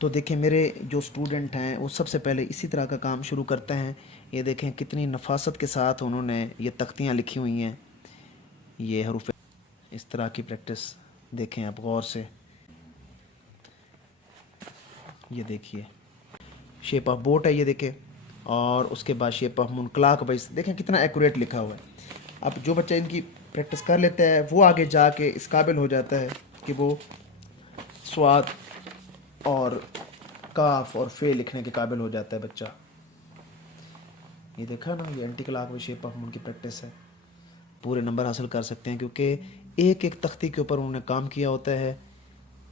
तो देखें मेरे जो स्टूडेंट हैं वो सबसे पहले इसी तरह का काम शुरू करते हैं। ये देखें कितनी नफासत के साथ उन्होंने ये तख्तियाँ लिखी हुई हैं, ये हरूफ। इस तरह की प्रैक्टिस देखें आप गौर से। ये देखिए शेप ऑफ बोट है, ये देखें। और उसके बाद शेप ऑफ मुनक्लाक वाइज देखें कितना एक्यूरेट लिखा हुआ है। अब जो बच्चा इनकी प्रैक्टिस कर लेता है वो आगे जाके इस काबिल हो जाता है कि वो स्वाद और काफ और फे लिखने के काबिल हो जाता है बच्चा। ये देखा ना, ये anti clock wise shape of moon की प्रैक्टिस है। पूरे नंबर हासिल कर सकते हैं क्योंकि एक एक तख्ती के ऊपर उन्होंने काम किया होता है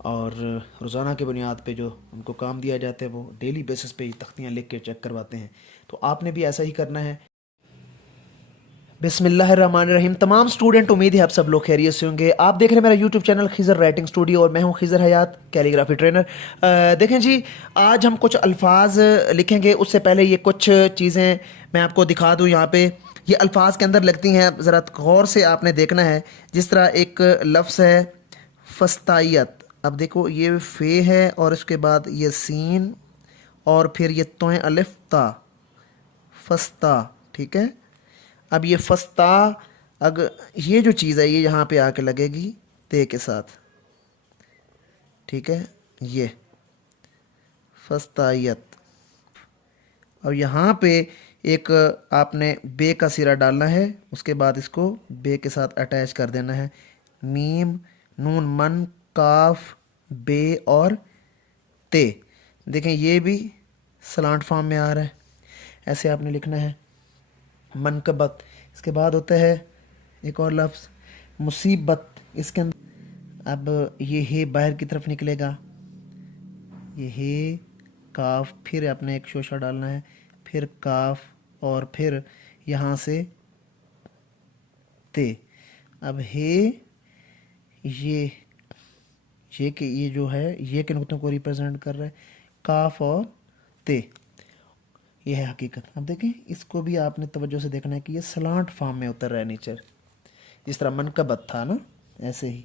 और रोज़ाना के बुनियाद पे जो उनको काम दिया जाता है वो डेली बेसिस पे ही तख्तियाँ लिख के चेक करवाते हैं। तो आपने भी ऐसा ही करना है। बिस्मिल्लाहिर्रहमानिर्रहीम। तमाम स्टूडेंट, उम्मीद है आप सब लोग खैरियत से होंगे। आप देख रहे हैं मेरा YouTube channel Khizar writing studio और मैं हूं खिज़र हयात, कैलीग्राफी ट्रेनर। देखें जी, आज हम कुछ अल्फाज लिखेंगे। उससे पहले ये कुछ चीज़ें मैं आपको दिखा दूं। यहाँ पे ये अल्फाज के अंदर लगती हैं, ज़रा गौर से आपने देखना है। जिस तरह एक लफ्ज़ है फस्तायत, अब देखो ये फ़े है और इसके बाद ये सीन और फिर ये तोय अलिफ्ता फस्ता, ठीक है। अब ये फस्ता, अगर ये जो चीज़ है ये यहाँ पे आके लगेगी ते के साथ, ठीक है। ये फस्तायत। और यहाँ पे एक आपने बे का सिरा डालना है, उसके बाद इसको बे के साथ अटैच कर देना है। मीम नून मन काफ बे और ते। देखें ये भी सलांट फॉर्म में आ रहा है। ऐसे आपने लिखना है मनकबत। इसके बाद होता है एक और लफ्ज़ मुसीबत। इसके अंदर अब ये है बाहर की तरफ निकलेगा, ये है काफ, फिर आपने एक शोशा डालना है, फिर काफ और फिर यहाँ से ते। अब है ये कि ये जो है ये के नुक्तों को रिप्रेजेंट कर रहा है, काफ और ते। ये है हकीकत। अब देखें इसको भी आपने तवज्जो से देखना है कि ये सलांट फॉर्म में उतर रहा है नीचे, जिस तरह मनकबत था ना, ऐसे ही।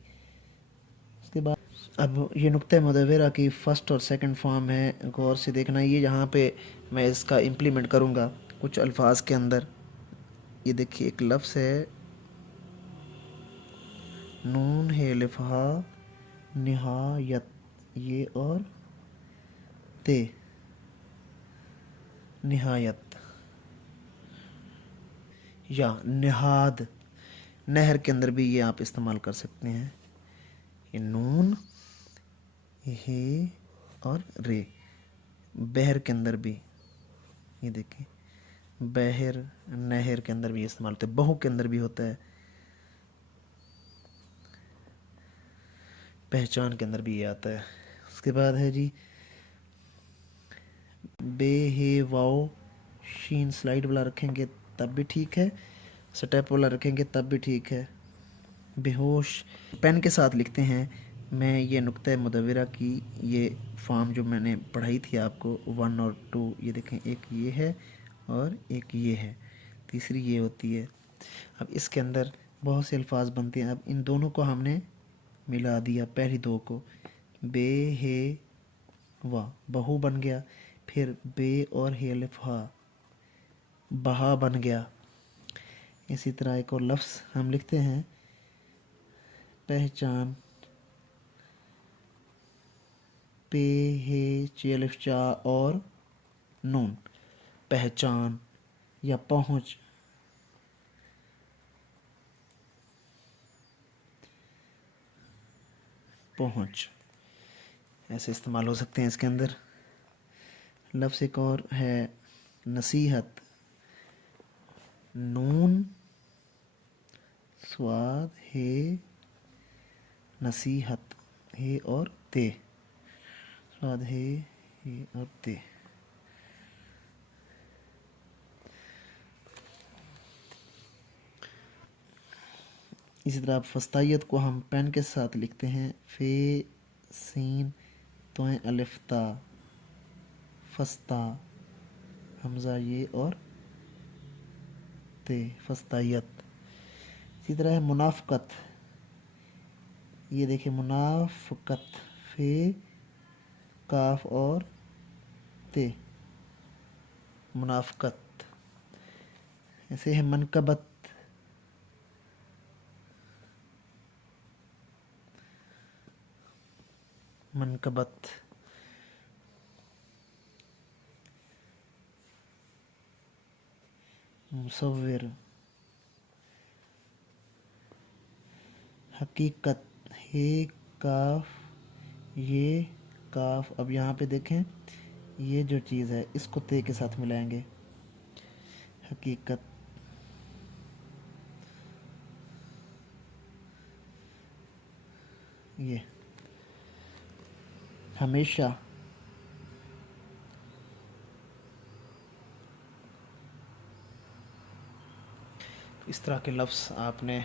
उसके बाद अब ये नुक्ते मुदव्वरा की फ़र्स्ट और सेकंड फॉर्म है, गौर से देखना। ये यहाँ पे मैं इसका इम्प्लीमेंट करूँगा कुछ अल्फाज के अंदर। ये देखिए एक लफ्ज़ है नून है लिफ़ा निहायत, ये और ते निहायत या निहाद। नहर के अंदर भी ये आप इस्तेमाल कर सकते हैं। ये नून, ये है और रे। बहर के अंदर भी, ये देखिए बहर नहर के अंदर भी इस्तेमाल होता है, बहू के अंदर भी होता है, पहचान के अंदर भी ये आता है। उसके बाद है जी बे हे वाओ शीन स्लाइड वाला रखेंगे तब भी ठीक है, स्टेप वाला रखेंगे तब भी ठीक है। बेहोश पेन के साथ लिखते हैं। मैं ये नुक्ता मुदव्वरा की ये फॉर्म जो मैंने पढ़ाई थी आपको 1 और 2, ये देखें एक ये है और एक ये है, तीसरी ये होती है। अब इसके अंदर बहुत से अल्फाज बनते हैं। अब इन दोनों को हमने मिला दिया, पहली दो को बे हे वाह बहू बन गया, फिर बे और हे अलिफ हा बहा बन गया। इसी तरह एक और लफ्ज़ हम लिखते हैं पहचान, पे हे चे अलिफ चा और नून, पहचान या पहुँच। पहुँच ऐसे इस्तेमाल हो सकते हैं इसके अंदर। लफ्ज़ एक और है नसीहत, नून स्वाद है नसीहत, है और ते, स्वाद है और ते। इसी तरह फस्तायत को हम पेन के साथ लिखते हैं फे सीन तोय अलिफ्ता फस्ता हमज़ा ये और ते फस्तायत। इसी तरह है मुनाफ़कत, ये देखिए मुनाफ़कत फे काफ और ते, मुनाफकत। ऐसे है मनकबत, मनकबत। मुसव्विर, हकीकत, हे काफ ये काफ। अब यहाँ पे देखें, ये जो चीज़ है इसको ते के साथ मिलाएंगे, हकीकत। ये हमेशा, इस तरह के लफ्ज़ आपने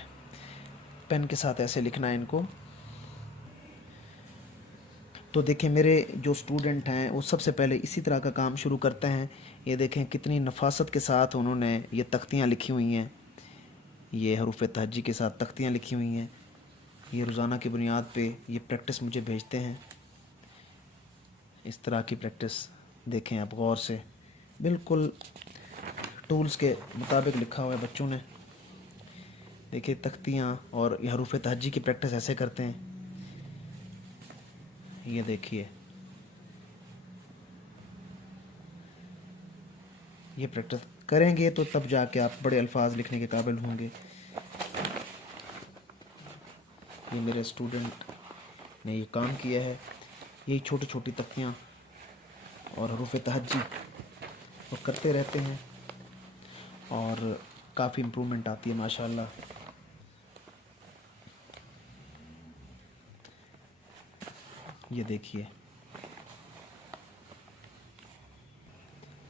पेन के साथ ऐसे लिखना है इनको। तो देखें मेरे जो स्टूडेंट हैं वो सबसे पहले इसी तरह का काम शुरू करते हैं। ये देखें कितनी नफासत के साथ उन्होंने ये तख्तियाँ लिखी हुई हैं, ये हरूफ तहज्जी के साथ तख्तियाँ लिखी हुई हैं। ये रोज़ाना की बुनियाद पे ये प्रैक्टिस मुझे भेजते हैं। इस तरह की प्रैक्टिस देखें आप गौर से, बिल्कुल टूल्स के मुताबिक लिखा हुआ है बच्चों ने। देखिए तख्तियाँ और ये हरूफ तहज्जी की प्रैक्टिस ऐसे करते हैं। ये देखिए, ये प्रैक्टिस करेंगे तो तब जाके आप बड़े अल्फाज लिखने के काबिल होंगे। ये मेरे स्टूडेंट ने ये काम किया है। यही छोटी छोटी तख्तियाँ और हरूफ तहज्जी वो करते रहते हैं और काफ़ी इम्प्रूवमेंट आती है माशाल्लाह। ये देखिए,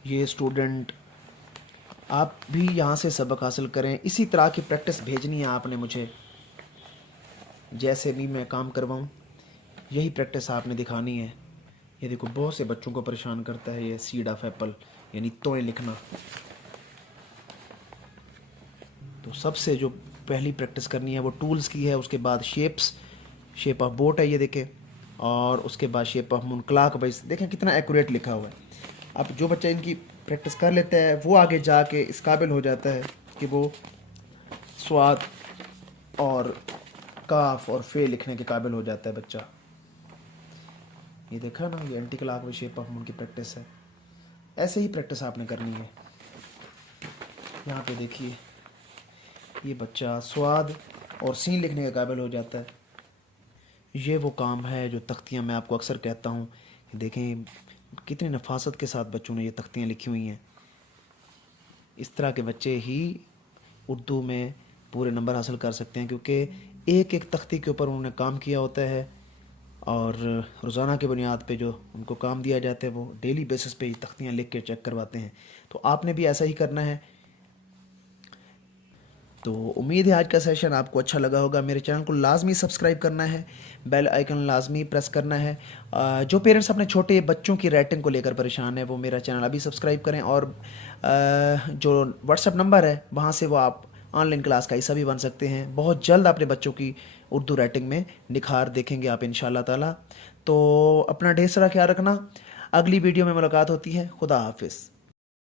ये स्टूडेंट आप भी यहाँ से सबक हासिल करें। इसी तरह की प्रैक्टिस भेजनी है आपने मुझे, जैसे भी मैं काम करवाऊँ यही प्रैक्टिस आपने दिखानी है। ये देखो बहुत से बच्चों को परेशान करता है ये सीड ऑफ एप्पल यानी तोय लिखना। तो सबसे जो पहली प्रैक्टिस करनी है वो टूल्स की है, उसके बाद शेप्स, शेप ऑफ बोट है ये देखें, और उसके बाद shape of moon clock wise. देखें कितना एक्यूरेट लिखा हुआ है। अब जो बच्चा इनकी प्रैक्टिस कर लेता है वो आगे जाके इस काबिल हो जाता है कि वो स्वाद और काफ और फे लिखने के काबिल हो जाता है बच्चा। ये देखा ना, ये anti clock wise shape of moon की प्रैक्टिस है। ऐसे ही प्रैक्टिस आपने करनी है। यहाँ पे देखिए ये बच्चा स्वाद और सीन लिखने के काबिल हो जाता है। ये वो काम है जो तख्तियाँ मैं आपको अक्सर कहता हूँ। देखें कितनी नफासत के साथ बच्चों ने ये तख्तियाँ लिखी हुई हैं। इस तरह के बच्चे ही उर्दू में पूरे नंबर हासिल कर सकते हैं, क्योंकि एक एक तख्ती के ऊपर उन्होंने काम किया होता है और रोज़ाना की बुनियाद पे जो उनको काम दिया जाता है वो डेली बेसिस पे ही तख्तियाँ लिख के चेक करवाते हैं। तो आपने भी ऐसा ही करना है। तो उम्मीद है आज का सेशन आपको अच्छा लगा होगा। मेरे चैनल को लाजमी सब्सक्राइब करना है, बेल आइकन लाजमी प्रेस करना है। जो पेरेंट्स अपने छोटे बच्चों की रेटिंग को लेकर परेशान है वो मेरा चैनल अभी सब्सक्राइब करें, और जो व्हाट्सएप नंबर है वहाँ से वो आप ऑनलाइन क्लास का हिस्सा भी बन सकते हैं। बहुत जल्द अपने बच्चों की उर्दू राइटिंग में निखार देखेंगे आप इंशाल्लाह ताला। तो अपना ढेर सारा ख्याल रखना। अगली वीडियो में मुलाकात होती है। खुदा हाफिज़।